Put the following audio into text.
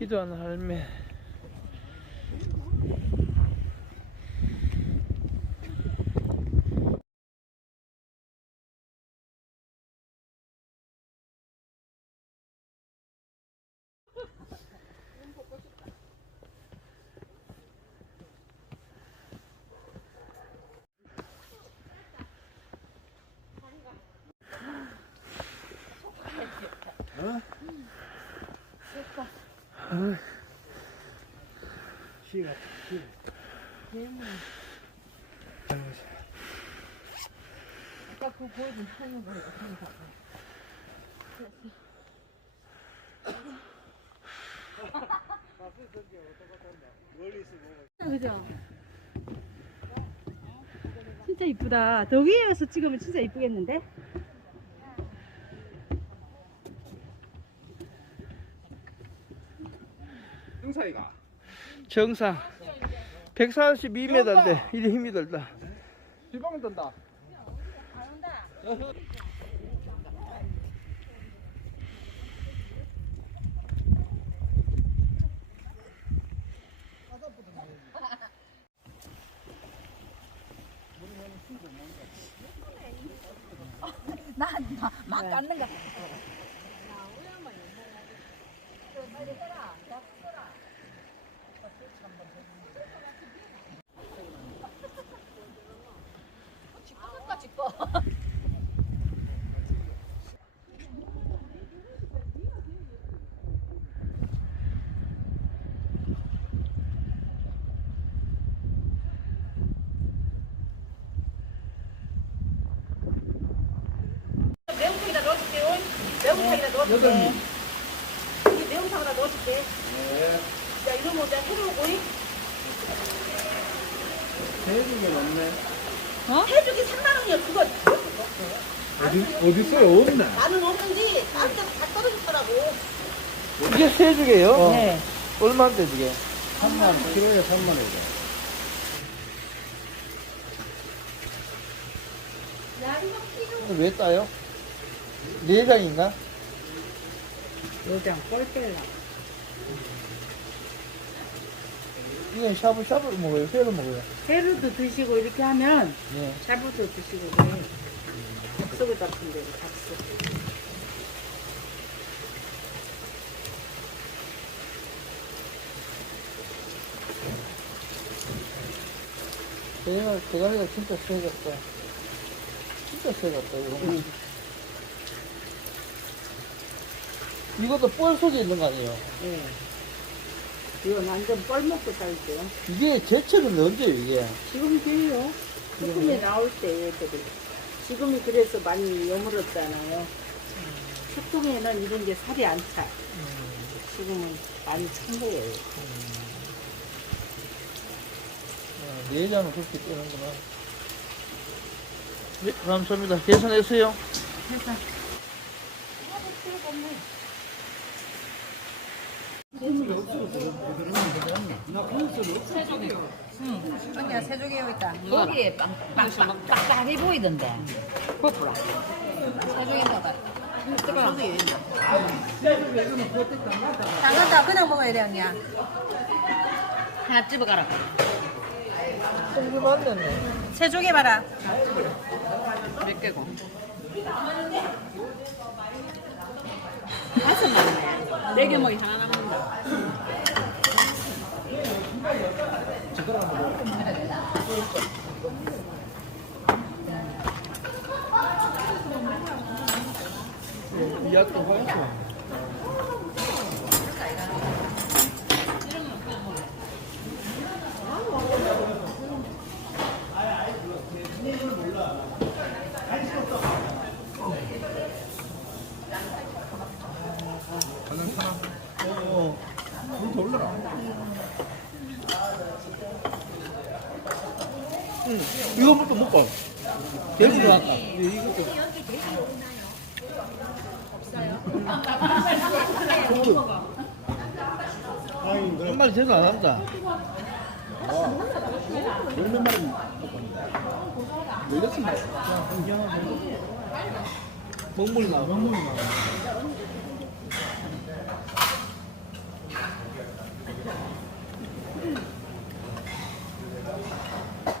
기도하는 할매. 시가 시. 아까 그 보여준 하는 거 보고. 그죠? 진짜 이쁘다. 더 위에서 찍으면 진짜 이쁘겠는데? 등사이가. 정상 142m인데 이리 힘이 들다. 비방 든다. 막 깎는 거. 매운탕에다 넣어줄게요. 매운탕에다 넣어줄게. 여기 매운탕에다 넣어줄게. 네. 야, 이러면 내가 해먹고, 해주게 없네. 해주기 3만 원이야, 그거. 어디 어디 있어요? 없네. 나는 없는지, 다른 데서 다 떨어졌더라고. 이게 세 주게요? 네. 얼마인데 이게? 3만 원. 키로에 3만 원이래. 왜 따요? 내장인가? 요장 꼴뺄라. 이건 샤브샤브 먹어요? 회로 먹어요? 회로도 드시고 이렇게 하면 네. 샤브도 드시고 그래. 닭소고 같은 데로 닭소. 대가리가, 대가리가 진짜 세졌다. 진짜 세졌다, 이거. 이것도 뻘 속에 있는 거 아니에요? 예. 이건 완전 뻘먹고 살게요. 이게 제철은 언제요, 이게? 지금 돼요. 소금이 나올 때 얘들이. 지금이 그래서 많이 여물었잖아요. 소금에는 이런 게 살이 안 차. 지금은 많이 찬 거예요. 아, 내장은 그렇게 뜨는구나. 네, 감사합니다. 계산했어요? 언니야, 세조개 여기 있다. 여기에 빡빡해 보이던데. 버프라. 세조개 넣어봐. 당근다 그냥 먹어야 돼, 언니야. 하나 집어가라. 세조개 봐라. 몇 개고? 다섯 마리. 네개 먹이 하나 남는다. 이약도 화이트. 어, 물 돌려라. 이거부터 먹고. 대구로 할까? 이것도. 한 마리 제대로 안 한다. 열몇 마리 열렸습니다. 먹물 나와. 명물이 나와.